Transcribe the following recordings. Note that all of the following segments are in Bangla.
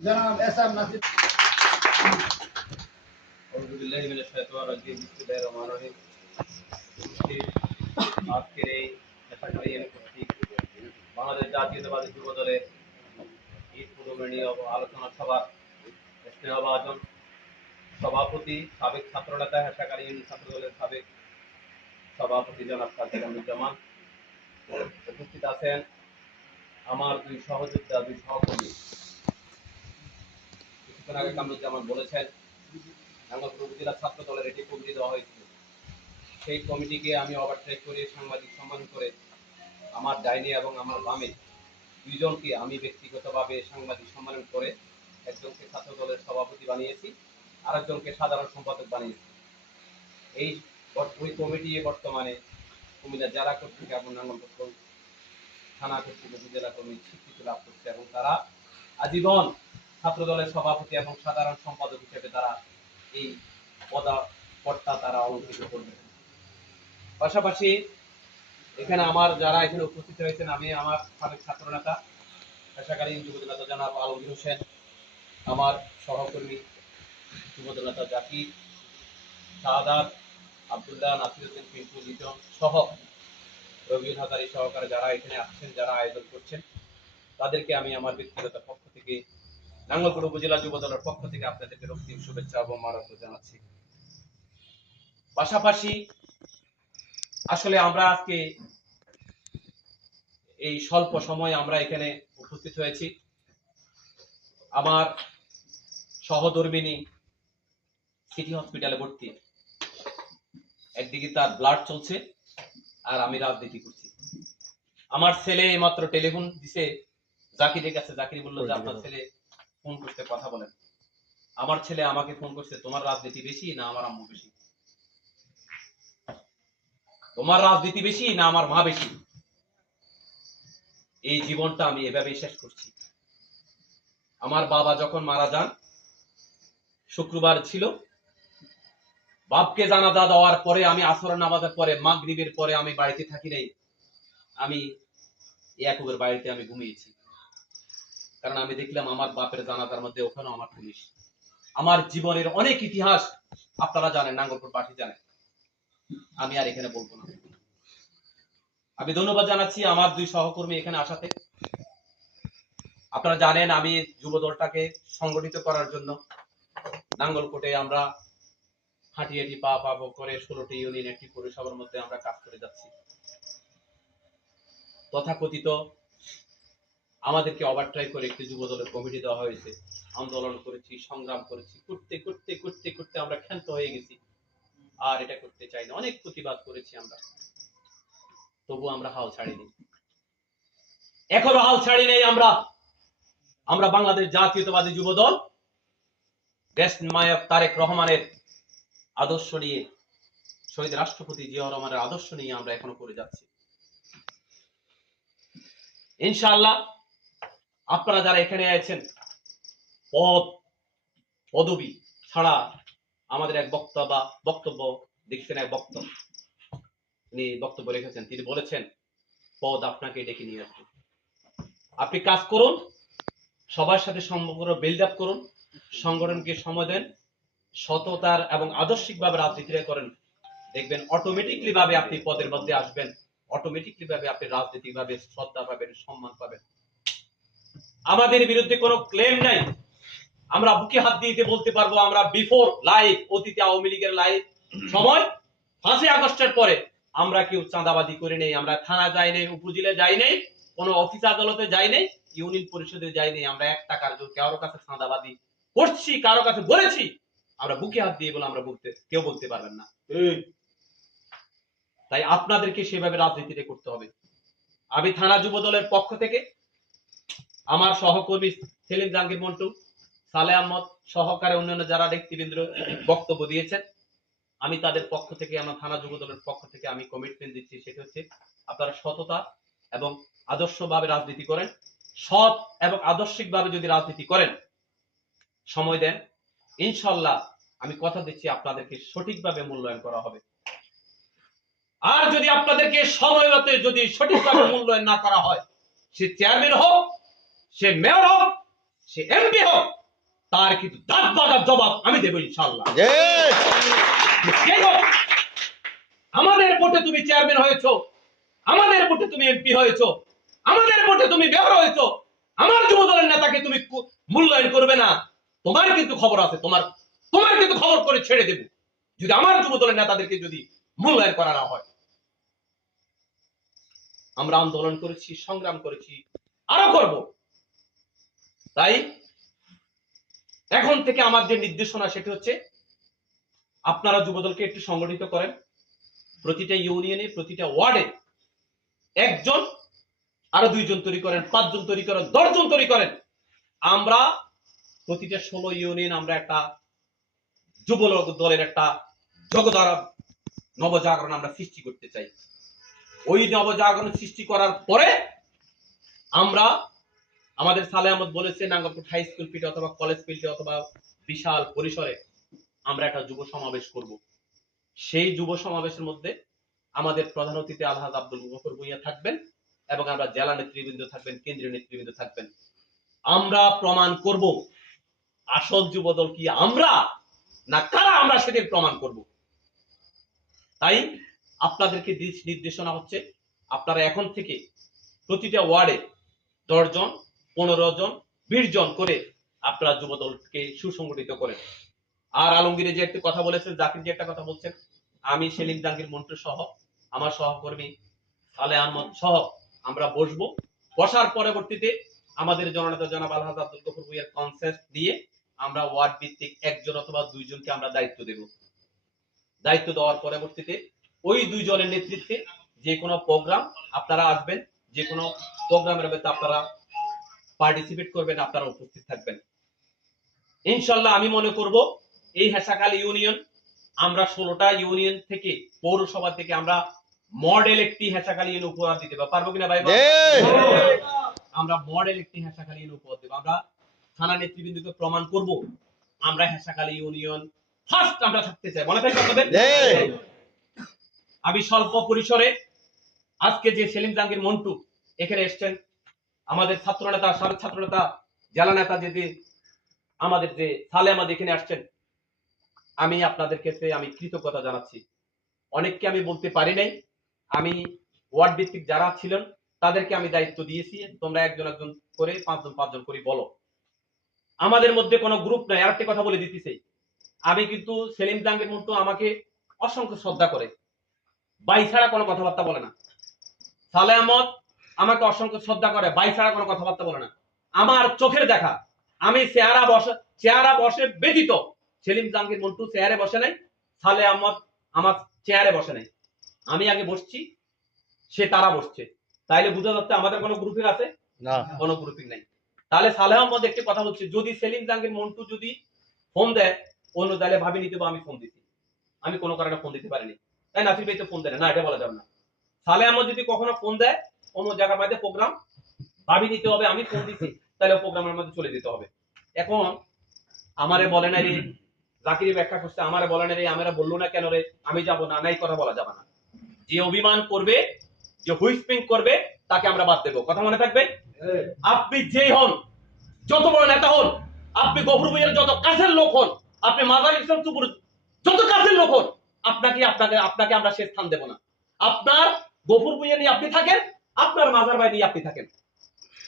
जनाब एस एम नासिर। বাংলাদেশ জাতীয়তাবাদী যুব দলের ঈদ পূর্ববর্তী আলোচনা সভার স্নেহভাজন সভাপতি সাবেক ছাত্রনেতা হেসাকারী ইউনিয়ন ছাত্র দলের সাবেক সভাপতি জনাব কাজীরুজ্জামান, উপস্থিত আছেন আমার দুই সহযোদ্ধা, দুই সহকর্মী। কিছুক্ষণ আগে কামরুজ্জামান বলেছেন নাঙ্গলকোট উপজেলা ছাত্র দলের একটি কমিটি দেওয়া হয়েছিল। সেই কমিটিকে আমি ওভারটেক করে সাংবাদিক সম্মান করে আমার ডাইনে এবং আমার বামে দুইজনকে আমি ব্যক্তিগতভাবে সাংবাদিক সম্মেলন করে একজনকে ছাত্র দলের সভাপতি বানিয়েছি, আরেকজনকে সাধারণ সম্পাদক বানিয়েছি। ওই কমিটি বর্তমানে কুমিল্লা জেলা কর্তৃক এবং নাঙ্গলকোট থানা কর্তৃক উপজেলা কমিটি স্বীকৃতি লাভ করছে এবং তারা আজীবন ছাত্র দলের সভাপতি এবং সাধারণ সম্পাদক হিসেবে তারা এই পদটা তারা অলঙ্কৃত করবে। পাশাপাশি এখানে আমার যারা এখানে উপস্থিত হয়েছেন, আমি আমার সাবেক ছাত্র নেতা পেশাকারী যুবদল নেতা জনাব আলমগীর হোসেন, আমার সহকর্মী যুবদল নেতা জাকির, শাহাদাত, আব্দুল্লাহ, নাসিরউদ্দিন, পিন্টু, লিটন সহ রবিউল হাজারী সহকারে যারা এখানে আসছেন, যারা আয়োজন করছেন, তাদেরকে আমি আমার ব্যক্তিগত পক্ষ থেকে নাঙ্গলকোট উপজেলা যুব দলের পক্ষ থেকে আপনাদেরকে রক্তিম শুভেচ্ছা এবং মানবতা জানাচ্ছি। পাশাপাশি আসলে আমরা আজকে এই স্বল্প সময় আমরা এখানে উপস্থিত হয়েছি। আমার সহধর্মিনী সিটি হসপিটালে ভর্তি, একদিকে তার ব্লাড চলছে আর আমি রাজনীতি করছি। আমার ছেলে মাত্র টেলিফোন দিছে জাকিরের কাছে, জাকির বলল যে আপনার ছেলে ফোন করতে কথা বলেন। আমার ছেলে আমাকে ফোন করছে, তোমার রাজনীতি বেশি না আমার আম্মু বেশি, তোমার রাজনীতি বেশি না আমার মা বেশি। এই জীবনটা আমি এভাবেই শেষ করছি। আমার বাবা যখন মারা যান, শুক্রবার ছিল, বাপকে জানাজা দেওয়ার পরে আমি আসর নামাজের পরে মাগরিবের পরে আমি বাড়িতে থাকি নাই, আমি ইয়াকুবের বাড়িতে আমি ঘুমিয়েছি। কারণ আমি দেখলাম আমার বাপের জানাজার মধ্যে ওখানেও আমার পুলিশ। আমার জীবনের অনেক ইতিহাস আপনারা জানেন, নাঙ্গলকোটবাসী জানেন, আমি আর এখানে বলবো না। আমি ধন্যবাদ জানাচ্ছি আমার দুই সহকর্মী এখানে আসাতে। আপনারা জানেন আমি যুব দলটাকে সংগঠিত করার জন্য নাঙ্গলকোটে আমরা হাঁটি হাঁটি পা পা করে 16টি ইউনিয়ন একটি পৌরসভার মধ্যে আমরা কাজ করে যাচ্ছি। তথাকথিত আমাদেরকে ওভারট্রাই করে একটি যুব দলের কমিটি দেওয়া হয়েছে। আন্দোলন করেছি, সংগ্রাম করেছি, করতে করতে করতে করতে আমরা ক্ষান্ত হয়ে গেছি, আর এটা করতে চাই না। অনেক প্রতিবাদ করেছি আমরা, তবু আমরা হাল ছাড়িনি, এখনো হাল ছাড়ি নেই। আমরা বাংলাদেশ জাতীয়তাবাদী যুব দল দেশ নায়ক তারেক রহমানের আদর্শ নিয়ে, শহীদ রাষ্ট্রপতি জিয়াউর রহমানের আদর্শ নিয়ে আমরা এখনো করে যাচ্ছি। ইনশাআল্লাহ আপনারা যারা এখানে আছেন, পদবি ছাড়া আমাদের এক বক্তব্য দেখছেন, এক বক্তব্য তিনি বক্তব্য রেখেছেন, তিনি বলেছেন পদ আপনাকে ডেকে নিয়ে আসবে। আপনি কাজ করুন, সবার সাথে সম্পর্ক বিল্ড আপ করুন, সংগঠনকে সময় দেন, সততার এবং আদর্শিকভাবে রাজনীতিটা করেন, দেখবেন অটোমেটিকলি ভাবে আপনি পদের মধ্যে আসবেন, অটোমেটিকলি ভাবে আপনি রাজনৈতিক ভাবে শ্রদ্ধা পাবেন, সম্মান পাবেন। আমাদের বিরুদ্ধে কোনো ক্লেম নাই, আমরা বুকে হাত দিয়ে বলতে পারবো আমরা বিফোর লাইভ, অতীতে আওয়ামী লীগের লাইভ সময় 5ই আগস্টের পরে আমরা কেউ চাঁদাবাদি করে নেই, আমরা থানা যাই নাই, উপজেলা যাই নাই, কোনো অফিস আদালতে যাই নাই, ইউনিয়ন পরিষদে যাই নাই, আমরা 1 টাকার জন্য কারো কাছে চাঁদাবাদি করছি, কারো কাছে বলেছি, আমরা বুকে হাত দিয়ে বলে আমরা কেউ বলতে পারবেন না। তাই আপনাদেরকে সেভাবে রাজনীতিটা করতে হবে। আমি থানা যুব দলের পক্ষ থেকে আমার সহকর্মী সেলিম জাহাঙ্গীর মন্টু, সালে আহমদ সহকারে অন্যান্য যারা ব্যক্তিবৃন্দ বক্তব্য দিয়েছেন, আমি তাদের পক্ষ থেকে, আমার থানা যুব দলের পক্ষ থেকে আমি কমিটমেন্ট দিচ্ছি, সেটা হচ্ছে আপনারা সততা এবং আদর্শভাবে রাজনীতি করেন, সৎ এবং আদর্শিকভাবে যদি রাজনীতি করেন, সময় দেন, ইনশাআল্লাহ আমি কথা দিচ্ছি আপনাদেরকে সঠিকভাবে মূল্যায়ন করা হবে। আর যদি আপনাদেরকে সময় মতে যদি সঠিকভাবে মূল্যায়ন না করা হয়, সে চেয়ারম্যান হোক, সে মেয়র হোক, সে এমপি হোক, তার কিন্তু দাঁত বাজার জবাব আমি দেবো ইনশাআল্লাহ। কে হোক, আমাদের ভোটে তুমি চেয়ারম্যান হয়েছো, আমাদের ভোটে তুমি এমপি হয়েছো, আমাদের ভোটে তুমি মেয়র হয়েছো, আমার যুব দলের নেতাকে তুমি মূল্যায়ন করবে না, তোমার কিন্তু খবর আছে, তোমার কিন্তু খবর করে ছেড়ে দেব যদি আমার যুব দলের নেতাদেরকে যদি মূল্যায়ন করা না হয়। আমরা আন্দোলন করেছি, সংগ্রাম করেছি, আরো করব। তাই এখন থেকে আমার যে নির্দেশনা সেটা হচ্ছে, আপনারা যুবদলকে একটু সংগঠিত করেন, প্রতিটা ইউনিয়নে প্রতিটা ওয়ার্ডে একজন, আরো 2 জন তৈরি করেন, 5 জন তৈরি করেন, 10 জন তৈরি করেন। আমরা প্রতিটা 16 ইউনিয়ন আমরা একটা যুব দলের একটা জগদ্ধারা নবজাগরণ আমরা সৃষ্টি করতে চাই। ওই নবজাগরণ সৃষ্টি করার পরে আমরা, আমাদের সালে আহমদ বলেছে, নাঙ্গলকোট হাই স্কুল ফিল্ডে অথবা কলেজ ফিল্ডে অথবা বিশাল পরিসরে আমরা একটা যুব সমাবেশ করব। সেই যুব সমাবেশের মধ্যে আমাদের প্রধান অতিথি আলহাজ আব্দুল গফুর ভূঁইয়া থাকবেন এবং আমরা জেলা নেতৃবৃন্দ থাকবেন, কেন্দ্রীয় নেতৃবৃন্দ থাকবেন। আমরা প্রমাণ করব আসল যুবদল কি আমরা না কারা, আমরা সেদিন প্রমাণ করব। তাই আপনাদেরকে নির্দেশনা হচ্ছে, আপনারা এখন থেকে প্রতিটা ওয়ার্ডে 10 জন, 15 জন, 20 জন করে আপনারা যুবদলকে সুসংগঠিত করেন। আর আলমগীরে যে একটা কথা বলেছেন, জাকির যে একটা কথা বলছেন, আমি সেলিম জাহাঙ্গীর মন্টু সহ আমার সহকর্মী সালে আহমদ সহ আমরা বসবো। বসার পরবর্তীতে আমাদের জননেতা জনাব আলহাজ আব্দুল গফুর ভূঁইয়ার কনসেপ্ট দিয়ে আমরা ওয়ার্ড ভিত্তিক 1 জন অথবা 2 জনকে আমরা দায়িত্ব দেব। দায়িত্ব দেওয়ার পরবর্তীতে ওই 2 জনের নেতৃত্বে যে কোনো প্রোগ্রাম আপনারা আসবেন, যে কোনো প্রোগ্রামের মধ্যে আপনারা পার্টিসিপেট করবেন, আপনারা উপস্থিত থাকবেন। ইনশাআল্লাহ আমি মনে করব এই হেসাখালী ইউনিয়ন, আমরা 16টা ইউনিয়ন থেকে, পৌরসভা থেকে আমরা মডেল একটি হেসাখালী ইউনিয়ন উপহার দিতে পারবো কিনা ভাই? আমরা মডেল একটি হেসাখালী ইউনিয়ন উপহার দেব। আমরা থানা নেতৃবৃন্দকে প্রমাণ করব আমরা হেসাখালী ইউনিয়ন ফার্স্ট আমরা থাকতে চাই। মনে থাকবে আপনাদের? আমি স্বল্প পরিসরে আজকে যে সেলিম জাহাঙ্গীর মন্টু এখানে এসেছেন, আমাদের ছাত্র নেতা, সাবেক ছাত্র নেতা, জেলা নেতা যে আমাদের যে সালে আমাদের এখানে আসছেন, আমি আপনাদের কাছে আমি কৃতজ্ঞতা জানাচ্ছি। অনেককে আমি বলতে পারি নাই, আমি ওয়ার্ড ভিত্তিক যারা ছিলেন তাদেরকে আমি দায়িত্ব দিয়েছি, তোমরা একজন একজন করে 5 জন 5 জন করে বলো। আমাদের মধ্যে কোনো গ্রুপ নাই। আরেকটা কথা বলে দিতেছি, আমি কিন্তু সেলিম জাহাঙ্গীর মন্টু আমাকে অসংখ্য শ্রদ্ধা করে, বাই ছাড়া কোনো কথাবার্তা বলে না। সালে আহমদ আমাকে অসংখ্য শ্রদ্ধা করে, বাই ছাড়া কোনো কথাবার্তা বলে না। আমার চোখের দেখা, আমি চেহারা বসে ব্যতীত সেলিম জাহাঙ্গীর মন্টু চেয়ারে বসে নাই, সালে আহমদ আমার চেয়ারে বসে নাই। আমি আগে বসছি, সে তারা বসছে। তাইলে বুঝা যাচ্ছে আমাদের কোনো গ্রুপিং আছে না? কোনো গ্রুপিং নাই। তাহলে সালে আহমদ একটি কথা বলছে, যদি সেলিম জাহাঙ্গীর মন্টু যদি ফোন দেয় অন্য তাহলে ভাবি নিতে, আমি ফোন দিচ্ছি, আমি কোনো কারণে ফোন দিতে পারিনি, তাই নাসির ভাই তো ফোন দেয় না, এটা বলা যাবে না। সালে আহমদ যদি কখনো ফোন দেয় অন্য জায়গার মধ্যে প্রোগ্রাম ভাবি নিতে হবে, আমি ফোন দিচ্ছি, তাহলে প্রোগ্রামের মধ্যে চলে যেতে হবে। এখন আমারে বলে না রে, জাকির ব্যাখ্যা করছে, আমারে বলে না রে, আমরা বললো না কেন রে, আমি যাবো না, নাই কথা বলা যাবে না। যে অভিমান করবে, যে হুইস্পিং করবে, তাকে আমরা বাদ দেবো। কথা মনে থাকবে? আপনি যেই হন, যত বড় নেতা হন, আপনি গফুর ভূঁইয়ার যত কাছের লোক হন, আপনি মাজার ইসলাম চুপুর যত কাছের লোক হন, আপনাকে আমরা সে স্থান দেব না। আপনার গফুর ভূঁইয়া নিয়ে আপনি থাকেন, আপনার মাজার ভাই নিয়ে আপনি থাকেন।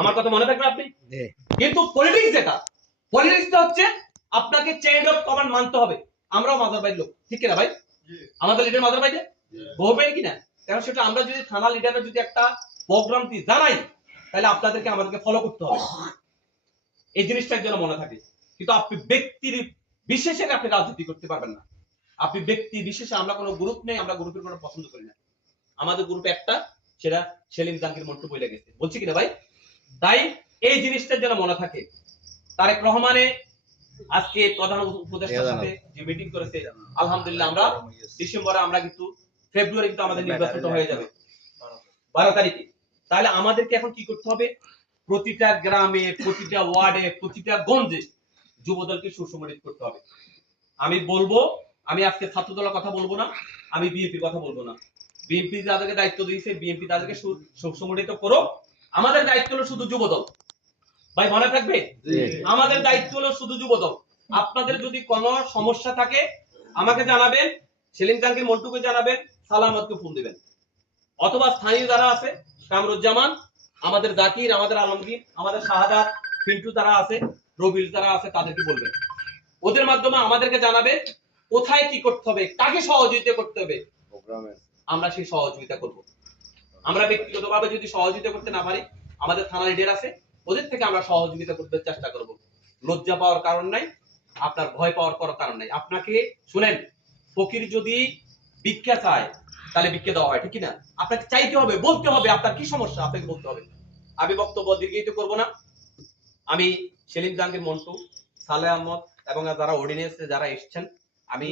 আমার কথা মনে থাকবে আপনি? কিন্তু পলিটিক্স যেটা, পলিটিক্সটা হচ্ছে আপনাকে চেইন অফ কমান্ড মানতে হবে। আমরাও মাজার ভাই লোক, ঠিক কিনা ভাই? আমাদের লিডার মাজার ভাই যে বলবেন কিনা, কারণ সেটা আমরা যদি থানা লিডাররা যদি একটা প্রোগ্রাম দিয়ে জানাই, তাহলে আপনাদেরকে আমাদেরকে ফলো করতে হবে। এই জিনিসটার জন্য মনে থাকে। কিন্তু আপনি ব্যক্তির বিশেষে আপনি রাজনীতি করতে পারবেন না। আপনি ব্যক্তি বিশেষে, আমরা কোনো গ্রুপ নেই, আমরা গ্রুপের কোনো পছন্দ করি না। আমাদের গ্রুপ একটা, সেটা সেলিম জাহাঙ্গীর মন্টু বলে গেছে, বলছি কিনা ভাই? তাই এই জিনিসটার জন্য মনে থাকে। তারেক রহমানে আজকে প্রধান উপদেষ্টার সাথে যে মিটিং করেছে, আলহামদুলিল্লাহ আমরা ডিসেম্বরে, আমরা কিন্তু ফেব্রুয়ারি কিন্তু আমাদের নির্বাচনটা হয়ে যাবে 12 তারিখে। তাহলে আমাদেরকে এখন কি করতে হবে? প্রতিটা গ্রামে, প্রতিটা ওয়ার্ডে, প্রতিটা গঞ্জে যুবদলকে সুসংগঠিত করতে হবে। আমি বলবো, আমি আজকে ছাত্র দলের কথা বলবো না, আমি বিএনপির কথা বলবো না। বিএনপি যাদেরকে দায়িত্ব দিয়েছে, বিএনপি তাদেরকে সুসংগঠিত করো। আমাদের দায়িত্ব হলো শুধু যুবদল। ভাই মনে থাকবে? আমাদের দায়িত্ব হলো শুধু যুবদল। আপনাদের যদি কোনো সমস্যা থাকে আমাকে জানাবেন, সেলিম জাহাঙ্গীর মন্টুকে জানাবেন, সালামতকে ফোন দিবেন, অথবা স্থানীয় যারা আছে কামরুজ্জামান, আমাদের জাকির, আমাদের আলমগীর, আমাদের শাহাদাত, পিন্টু যারা আছে, রবিল যারা আছে তাদেরকে বলবেন। ওদের মাধ্যমে আমাদেরকে জানাবেন কোথায় কি করতে হবে, কাকে সহযোগিতা করতে হবে, আমরা সেই সহযোগিতা করব। আমরা ব্যক্তিগতভাবে যদি সহযোগিতা করতে না পারি, আমাদের থানা লিডার আছে, ওদের থেকে আমরা সহযোগিতা করতে চেষ্টা করব। লজ্জা পাওয়ার কারণ নাই, আপনার ভয় পাওয়ার কোনো কারণ নাই। আপনাকে শুনেন, ফকির যদি ভিক্ষা চায় তাহলে ভিক্ষা দেওয়া হয়, ঠিক না? আপনাকে চাইতে হবে, বলতে হবে আপনার কি সমস্যা, আপনাকে বলতে হবে। আমি বক্তব্য দীর্ঘায়িত করব না। আমি সেলিম জাহাঙ্গীর মন্টু, সালেহ আহমদ এবং যারা অর্ডিনেন্সে যারা এসেছেন, আমি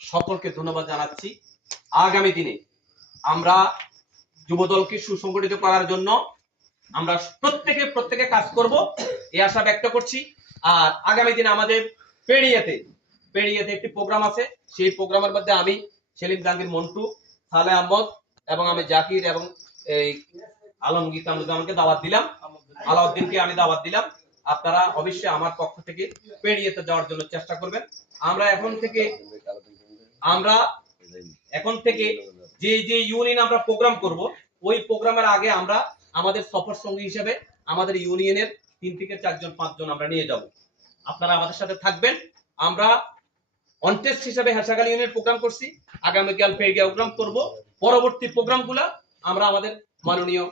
সকলকে ধন্যবাদ জানাচ্ছি। আগামী দিনে আমরা যুবদলকে সুসংগঠিত করার জন্য আমরা প্রত্যেকে কাজ করব, এই আশা ব্যক্ত করছি। আর আগামী দিনে আমাদের পেড়িয়াতে একটি প্রোগ্রাম আছে, সেই প্রোগ্রামের মধ্যে আমি সেলিম জাহাঙ্গীর মন্টু, সালেহ আহমদ এবং আমি জাকির এবং এই আলমগীর কামরুজ্জামানকে দাওয়াত দিলাম, আলাউদ্দিনকে আমি দাওয়াত দিলাম। আপনারা অবশ্যই আমার পক্ষ থেকে পেড়িয়াতে যাওয়ার জন্য চেষ্টা করবেন। আমরা এখন থেকে যে ইউনিয়ন আমরা প্রোগ্রাম করব, ওই প্রোগ্রামের আগে আমরা আমাদের সফর সঙ্গী হিসেবে আমাদের ইউনিয়নের 3 থেকে 4 জন 5 জন আমরা নিয়ে যাব। আপনারা আমাদের সাথে থাকবেন। আমরা অনটেস্ট হিসেবে হাসাগাল ইউনিয়নের প্রোগ্রাম করছি, আগামীকাল পেড়িয়া প্রোগ্রাম করব। পরবর্তী প্রোগ্রামগুলো আমরা আমাদের মাননীয়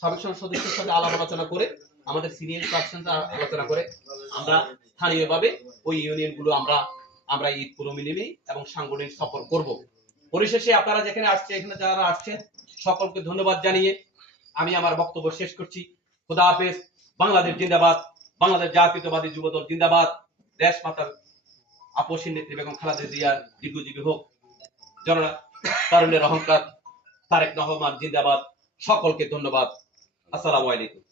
সাবেক সংসদ সদস্যের সাথে আলাপ আলোচনা করে, আমাদের সিনিয়র পার্সন আলোচনা করে আমরা স্থানীয়ভাবে ওই ইউনিয়নগুলো আমরা ঈদ পুরোমিনি এবং সাংগঠনিক সফর করব। পরিশেষে আপনারা যেখানে এখানে যারা আসছেন সকলকে ধন্যবাদ জানিয়ে আমি আমার বক্তব্য শেষ করছি। খোদা হাফেজ। বাংলাদেশ জিন্দাবাদ, বাংলাদেশ জাতীয়তাবাদী যুবদল জিন্দাবাদ। দেশ মাতার আপসীন নেত্রী বেগম খালেদা জিয়া দীর্ঘজীবী হোক। জনতারুণ্যের অহংকার তারেক রহমান জিন্দাবাদ। সকলকে ধন্যবাদ। আসসালামু আলাইকুম।